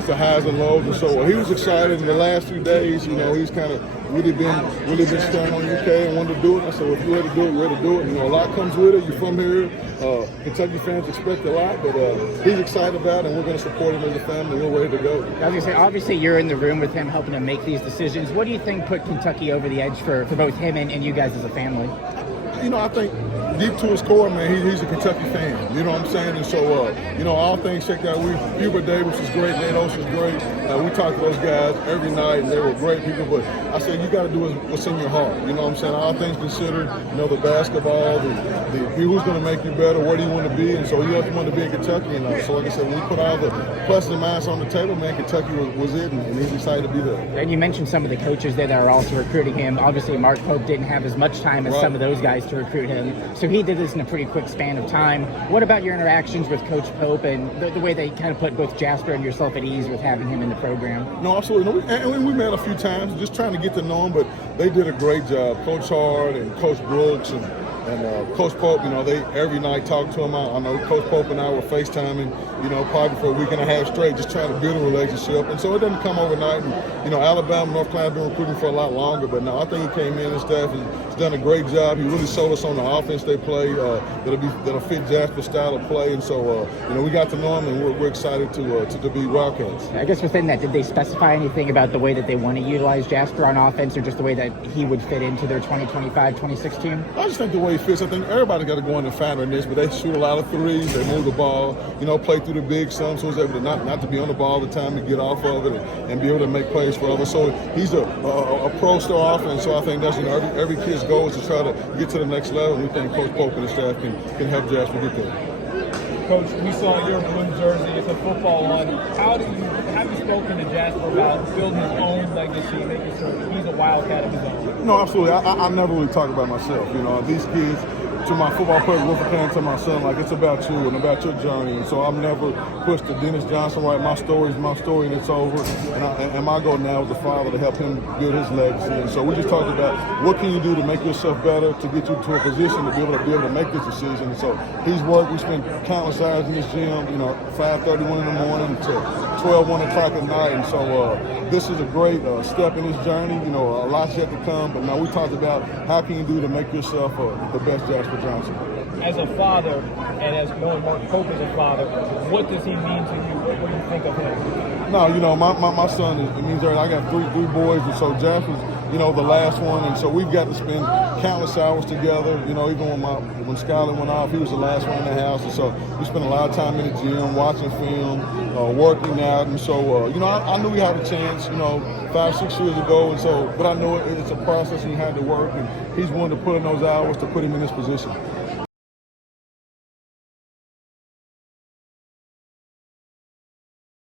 balance the highs and lows, and so he was excited in the last few days. He's kind of really been stern on UK and wanted to do it. I said, well, if you're ready to do it, you're ready to do it. A lot comes with it. You're from here. Kentucky fans expect a lot, but he's excited about it, and we're going to support him as a family. We're ready to go. I was going to say, obviously, you're in the room with him, helping him make these decisions. What do you think put Kentucky over the edge for both him and you guys as a family? I think deep to his core, man, he's a Kentucky fan. You know what I'm saying? And so, all things checked out. Hubert Davis is great. Nate Oates is great. We talked to those guys every night, and they were great people. But I said, you got to do what's in your heart. You know what I'm saying? All things considered, the basketball, the who's going to make you better, where do you want to be? And so you have to want to be in Kentucky. And so, like I said, when we put all the pluses and minuses on the table, man, Kentucky was it, and he's excited to be there. And you mentioned some of the coaches there that are also recruiting him. Obviously, Mark Pope didn't have as much time as some of those guys to recruit him. So he did this in a pretty quick span of time. What about your interactions with Coach Pope and the way they kind of put both Jasper and yourself at ease with having him in the program? No, absolutely. And we met a few times just trying to get to know him, but they did a great job. Coach Hard and Coach Brooks and Coach Pope, they every night talk to him. I know Coach Pope and I were FaceTiming, probably for a week and a half straight, just trying to build a relationship. And so it doesn't come overnight. And, Alabama, North Carolina have been recruiting for a lot longer. But no, I think he came in and staff has done a great job. He really sold us on the offense they play that'll fit Jasper's style of play. And so, we got to know him, and we're excited to be Wildcats. I guess within that, did they specify anything about the way that they want to utilize Jasper on offense, or just the way that he would fit into their 2025-26 team? I just think the way he fits, I think everybody got to go in and find their niche, but they shoot a lot of threes, they move the ball, play through the big some, so he's able to not to be on the ball all the time, to get off of it and be able to make plays for others. So he's a pro-star offense, so I think that's every kid's goal is to try to get to the next level, and we think Coach Pope and his staff can help Jasper get there. Coach, we saw your blue jersey. It's a football one. Have you spoken to Jasper about building his own legacy, making sure that he's a Wildcat of his own? No, absolutely. I never really talk about myself. These kids, to my football players, Wolf and to my son, like, it's about you and about your journey. And so I'm never pushed to Dennis Johnson, right? My story is my story, and it's over. And my goal now is the father to help him build his legacy. And so we just talked about what can you do to make yourself better, to get you to a position to be able to make this decision. And so he's worked. We spent countless hours in this gym, 5:31 in the morning to 12, 1 o'clock at night. And so this is a great step in his journey. A lot's yet to come. But now we talked about how can you do to make yourself the best Jasper Johnson. As a father, and as knowing Mark Pope as a father, what does he mean to you? What do you think of him? No, my son, it means everything. I got three boys, and so Jasper's, the last one, and so we've got to spend countless hours together. Even when Skyler went off, he was the last one in the house, and so we spent a lot of time in the gym, watching film, working out, and so, I knew we had a chance, 5-6 years ago, and so, but I know it's a process and you had to work, and he's willing to put in those hours to put him in this position.